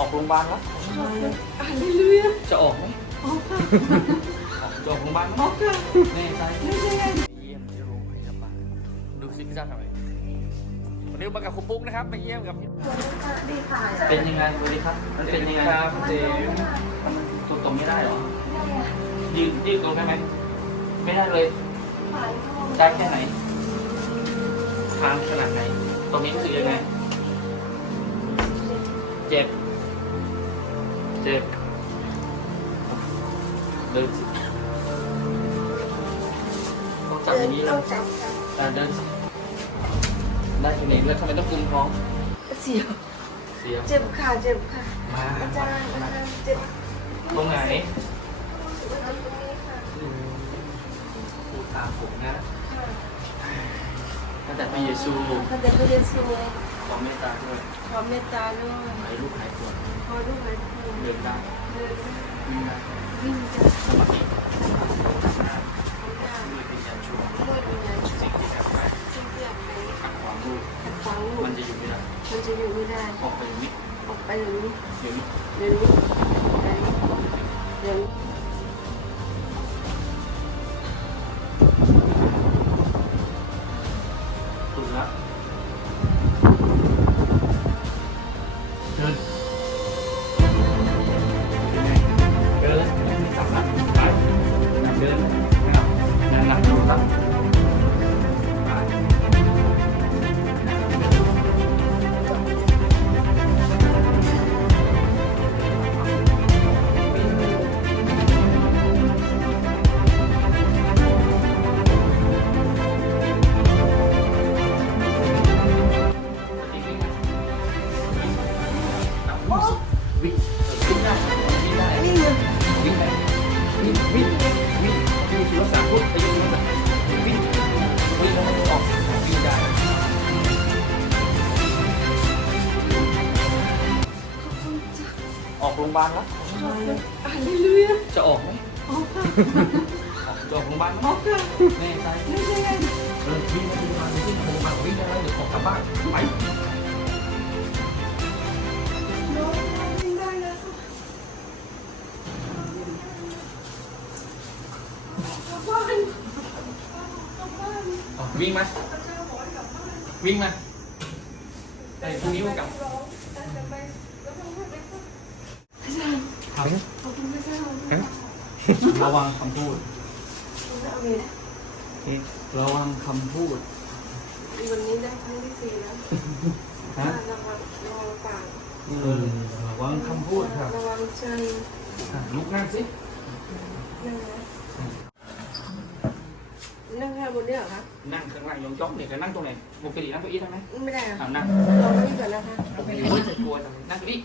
ออกโรงพยาบาลแล้วอ่านเรื่อยจะออกไหมๆออกค่ะออกจะออกโรงพยาบาลไหมออกค่ะแน่ใจไม่ใช่ไง เยี่ยมที่โรงพยาบาลดูซิพี่จ้าทำอะไรวันนี้มากับครูปุ๊กนะครับมาเยี่ยมกับพี่ดีค่ะเป็นยังไงสวัสดีครับมันเป็นยังไงครับเจมตัวตรงไม่ได้เหรอยืดยืดตรงได้ไหมไม่ได้เลยได้แค่ไหนทางขนาดไหนตรงนี้คือยังไง เจ็บ เจ็บเดินสิต้องจับอย่างนี้ต้แล้อวงจับค่ะอ่าเดินสิได้แค่ไหนแล้วทำไมต้องกุมท้องเสียวเสียบเจ็บค่ะเจ็บค่ะมาอาจารย์อาจารย์เจ็บตรงไหนตรงนี้ค่ะพูดตามผมนะค่ะตั้งแต่พระเยซูพระเดชพระเยซูขอเมตตาด้วยขอเมตตาด้วยให้ลูกหายปวดขอลูกหายปวด เดินได้เดินวิ่งได้วิ่งจะสมาธิทำได้วยป็นยันชั่วด้วยวิญญาณชั่วสิ่งที่แอบไปสิ่งที่อยากไปขัดขวางลูกขัดขวางลูกมันจะอยู่ไม่ได้มันจะอยู่ไม่ได้ออกไปอย่างนี้ออกไปเดี๋ยวนี้เดี๋ยวนี้เดี๋ยวนี้เดี๋ยวนี้เดี๋ยวนี้ถูกแล้ว วิ่งวิ่งแล้วมันออกวิ่งได้ออกโรงพยาบาลแล้วอ่านเรื่อยจะออกไหมๆออกค่ะออกจะออกโรงพยาบาลไหมออกค่ะแน่ใจไม่ใช่ไง เออวิ่งมาวิ่งมาวิ่งมาโรงพยาบาลวิ่งได้แล้วเดี๋ยวออกกลับบ้านไป วิ่งมา วิ่งมาไอ้พรุ่งนี้มันกลับอาจารย์ขอบคุณพระเจ้าระวังคำพูดเอาเลยระวังคำพูด วันนี้ได้ครั้งที่สี่แล้วฮะระวังระวังปากเออระวังคำพูดครับระวังใจอะลุกนั่งสิ นั่งนะ นั่งแค่บนนี้เหรอคะนั่งข้างล่างยองจ้องเนี่ยจะนั่งตรงไหนปกตินั่งเก้าอี้ได้ไหมไม่ได้อะอ้าวนั่งลองนั่งก่อนนะคะโอ้โหจะกลัวจังนั่งเก้าอี้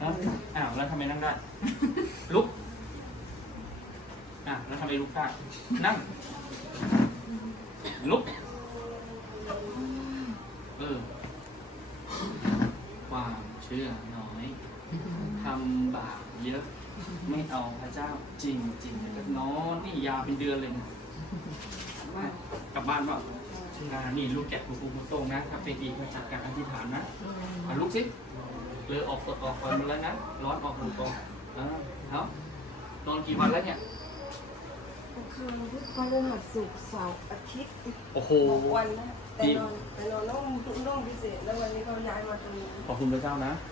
อ้าวอ้าวแล้วทำไมนั่งได้ ลุกอะแล้วทำไมลุกได้นั่ง ลุก เออ ความเชื่อน้อยทำบาปเยอะ ไม่เอาพระเจ้าจริงจริงๆแล้วนอนนี่ยาวเป็นเดือนเลยนะ กลับบ้านเปล่าอ่านี่ลูกแกะปูปูปูโตรงนะ ถ้าเป็นอีกมาจากการอธิษฐานนะอะลุกสิเลยออกตดออกก่อนมาแล้วนะ ร้อนออกตรงตรงๆอ่าเอานอนกี่วันแล้วเนี่ยคือพุธพฤหัสศุกร์เสาร์อาทิตย์โอ้โห หกวันนะแต่นอนแต่นอนต้องต้องพิเศษแล้ววันนี้เขาย้ายมาตรงนี้ขอบคุณพระเจ้านะข